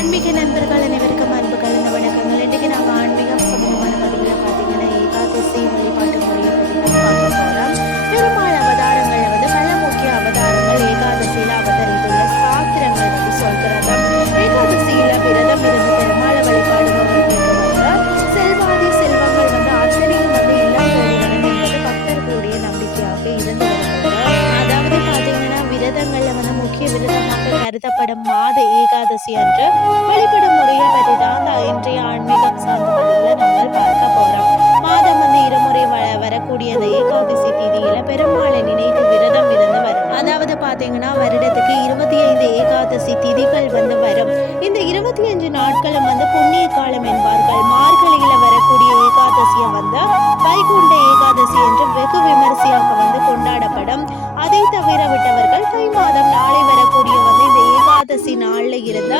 ஆன்மீக நண்பர்கள் அனைவரும் கருதப்படும் மாத ஏகாதசி அன்று வழிபடும் முறையை பற்றி தான் இன்றைய ஆன்மீகம் சார்ந்த பதிவில் நாங்கள் பார்க்க போகிறோம் மாதம் வந்து இருமுறை வ வரக்கூடிய அந்த ஏகாதசி திதியில பெருமாளை நினைத்து விரதம் இருந்து வரும். அதாவது பார்த்தீங்கன்னா வருடத்துக்கு இருபத்தி ஐந்து ஏகாதசி திதிகள் வந்து வரும். இந்த இருபத்தி அஞ்சு நாட்களும் வந்து புண்ணிய காலம் என்பார்கள். மார்கழியில கடைசி நாள்ல இருந்த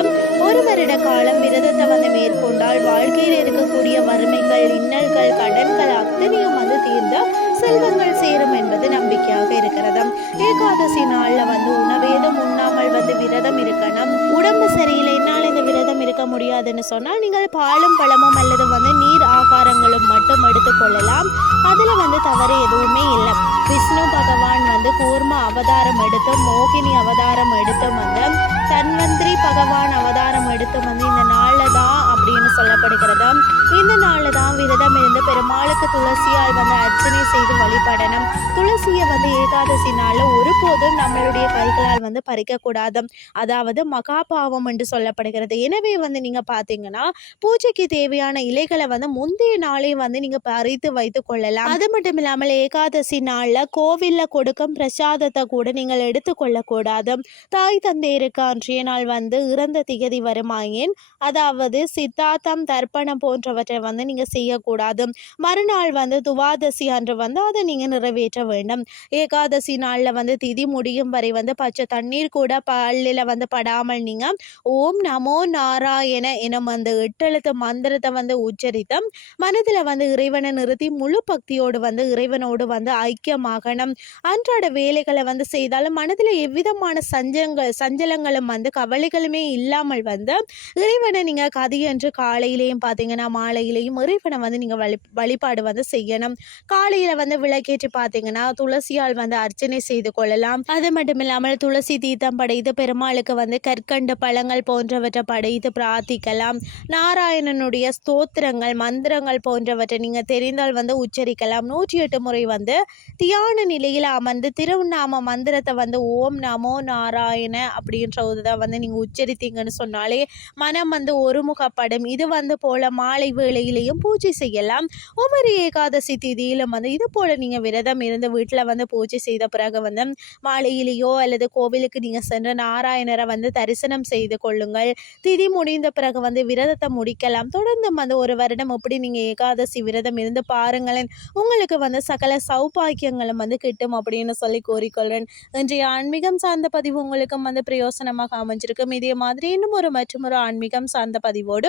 ஒரு வருட காலம் விரதத்தை வந்து மேற்கொண்டால் வாழ்க்கையில் இருக்கக்கூடிய வறுமைகள் இன்னல்கள் கடன்கள் அத்தனையும் வந்து தீர்ந்து செல்வங்கள் சேரும் என்பது நம்பிக்கையாக இருக்கிறது ஏகாதசி நாள்ல வந்து உணவேதும் உண்ணாமல் வந்து விரதம் இருக்கணும். உடம்பு சரியில்லை என்னால் இந்த விரதம் இருக்க முடியாதுன்னு சொன்னால் நீங்கள் பாலும் பழமும் அல்லது வந்து நீர் ஆகாரங்களும் மட்டும் எடுத்துக்கொள்ளலாம் அதுல வந்து தவறு எதுவுமே இல்லை. விஷ்ணு பகவான் வந்து கூர்ம அவதாரம் எடுத்து மோகினி அவதாரம் எடுத்து வந்து தன்வந்திரி பகவான் அவதாரம் எடுத்து வந்து இந்த நாள் சொல்லப்படுகிறது? இந்த நாளில் தான் விரதம் இருந்து பெருமாளுக்கு துளசியால் வந்து அர்ச்சனை செய்து வழிபடணும். துளசியை வந்து ஏகாதசி நாளில் ஒருபோதும் நம்மளுடைய கைகளால் வந்து பறிக்கக்கூடாது. அதாவது மகாபாவம் என்று சொல்லப்படுகிறது. எனவே வந்து நீங்கள் பார்த்தீங்கன்னா பூஜைக்கு தேவையான இலைகளை வந்து முந்தைய நாளே வந்து நீங்கள் பறித்து வைத்து கொள்ளலாம். அது மட்டும் இல்லாமல் ஏகாதசி நாளில் கோவிலில் கொடுக்கும் பிரசாதத்தை கூட நீங்கள் எடுத்துக்கொள்ளக்கூடாது தாய் தந்தையருக்கு அன்றைய நாள் வந்து இறந்த திகதி வருமாயின் அதாவது சித்தாந்தம் தர்ப்பணம் போன்றவற்றை வந்து நீங்கள் செய்யக்கூடாது. மறுநாள் வந்து துவாதசி அன்று வந்து அதை நீங்கள் நிறைவேற்ற வேண்டும். ஏகாதசி நாளில் வந்து திதி முடியும் வரை வந்து பச்சை தண்ணீர் கூட பல்லில் வந்து படாமல் நீங்கள் ஓம் நமோ நாராயண எனும் அந்த எட்டெழுத்து மந்திரத்தை வந்து உச்சரித்து மனதில் வந்து இறைவனை நிறுத்தி முழு பக்தியோடு வந்து இறைவனோடு வந்து ஐக்கியமாகணும். அன்றாட வேலைகளை வந்து செய்தாலும் மனதில் எவ்விதமான சஞ்சங்கள் சஞ்சலங்களும் வந்து கவலைகளுமே இல்லாமல் வந்து இறைவனை நீங்கள் கதியன்று காலையிலையும் பார்த்தீங்கன்னா மாலையிலையும் இறைவனை வந்து நீங்கள் வழி வழிபாடு வந்து செய்யணும். காலையில் வந்து விளக்கேற்றி பார்த்தீங்கன்னா துளசியால் வந்து அர்ச்சனை செய்து கொள்ளலாம். அது மட்டும் இல்லாமல் துளசி தீர்த்தம் படைத்து பெருமாளுக்கு வந்து கற்கண்டு பழங்கள் போன்றவற்றை படைத்து பிரார்த்திக்கலாம். நாராயணனுடைய ஸ்தோத்திரங்கள் மந்திரங்கள் போன்றவற்றை நீங்கள் தெரிந்தால் வந்து உச்சரிக்கலாம். நூற்றி எட்டு முறை வந்து தியான நிலையில் அமர்ந்து திருநாம மந்திரத்தை வந்து ஓம் நமோ நாராயண அப்படின்ற தான் வந்து நீங்கள் உச்சரித்தீங்கன்னு சொன்னாலே மனம் வந்து ஒருமுகப்படும். இது இது வந்து போல மாலை வேளையிலையும் பூஜை செய்யலாம். ஒவ்வொரு ஏகாதசி திதியிலும் வந்து இது போல நீங்கள் விரதம் இருந்து வீட்டில் வந்து பூஜை செய்த பிறகு வந்து மாலையிலேயோ அல்லது கோவிலுக்கு நீங்கள் சென்று நாராயணரை வந்து தரிசனம் செய்து கொள்ளுங்கள். திதி முடிந்த பிறகு வந்து விரதத்தை முடிக்கலாம். தொடர்ந்து வந்து ஒரு வருடம் எப்படி நீங்கள் ஏகாதசி விரதம் இருந்து பாருங்களேன். உங்களுக்கு வந்து சகல சௌபாக்கியங்களும் வந்து கிட்டும் அப்படின்னு சொல்லி கூறிக்கொள்கிறேன். இன்றைய ஆன்மீகம் சார்ந்த பதிவு உங்களுக்கும் வந்து பிரயோசனமாக அமைஞ்சிருக்கும். இதே மாதிரி இன்னும் ஒரு மற்றும் ஒரு ஆன்மீகம் சார்ந்த பதிவோடு